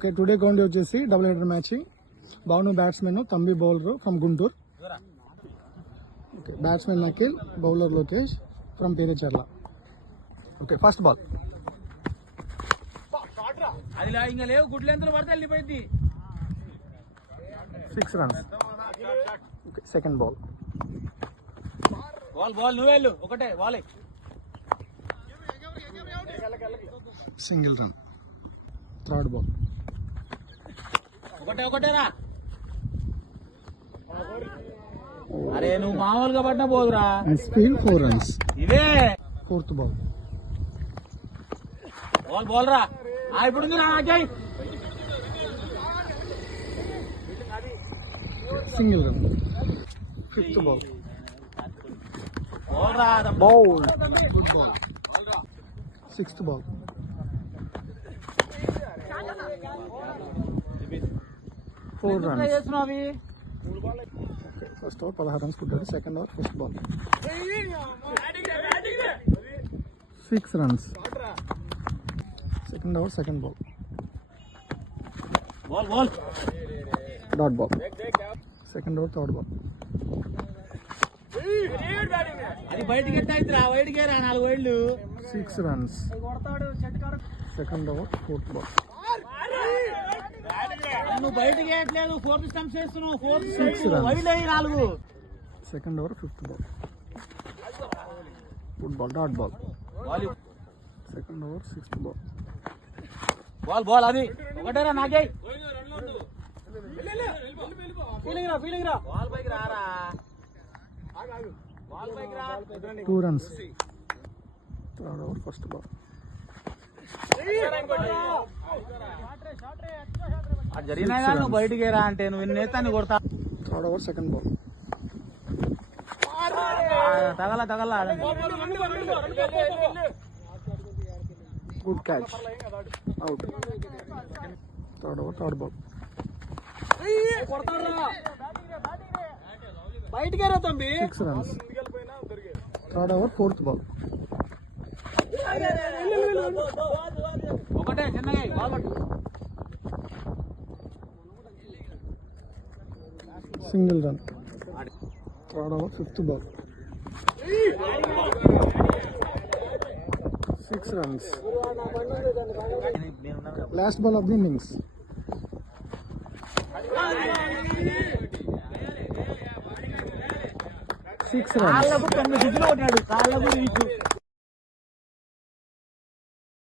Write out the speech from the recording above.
Okay, today count వచ్చేసి double header match. Banu batsmen, తంబి bowler from Guntur. Okay, batsmen Akhil, bowler Lokesh from Perecherla. Okay, first ball. అది ఇంకా లేవు, గుడ్లు ఎంత పడితే వెళ్ళిపోయింది. 6 runs. ఓకే, సెకండ్ బాల్. బాల్ బాల్ నువ్వు వెళ్ళు, ఒకటే బాలే. Single run. Third ball. ఒకటే ఒకటేరా. అరే నువ్వు మామూలుగా పడినా పోదురా. Speed 4 runs. ఇదే ఫోర్త్ బాల్. బాల్ బాల్ రా. ఇప్పుడు నాకై single run. Fifth ball. Ball రా. Bowl. Good ball. Sixth ball. Four runs. చేస్తున్నావు అవి. ఫస్ట్ ఓవర్ 16 runs కొట్టాడు. Second over first ball 6 runs. Second over second ball. Ball ball dot ball. Second over third ball. అది బయటికి ఎట్టయితే రా, బయటికే రా. 4 వైళ్ళు. 6 runs. Second over fourth ball. నువ్వు బయటికి వేయట్లేదు, ఫోర్త్ స్టంప్స్ వేస్తున్నావు. ఫోర్త్ 6 runs. వైళ్ళు 4. Second over fifth ball. Good ball. Dot ball. Second over sixth ball. Ball ball అది ఒకటేరా. నాకే ఫీలింగ్ రా. బాల్ పైకి రారా. బాల్ పైకి రా. 2 runs. Third over first ball. అది జరిగినా కానీ నువ్వు బయటికి రా అంటే నువ్వు నేతాన్ని కొడతా. Third over second ball. తగల good catch. Out. Third over third ball. బయటికి రా తంబి. 6 runs. Third over fourth ball. ఒకటే చిన్నగా బాల్ పట్టు. Single run. Third over fifth ball. 6 runs. Last ball of the innings. 6 runs. కాళ్ళకు 9 సిగ్గులు కొట్టాడు. కాళ్ళకు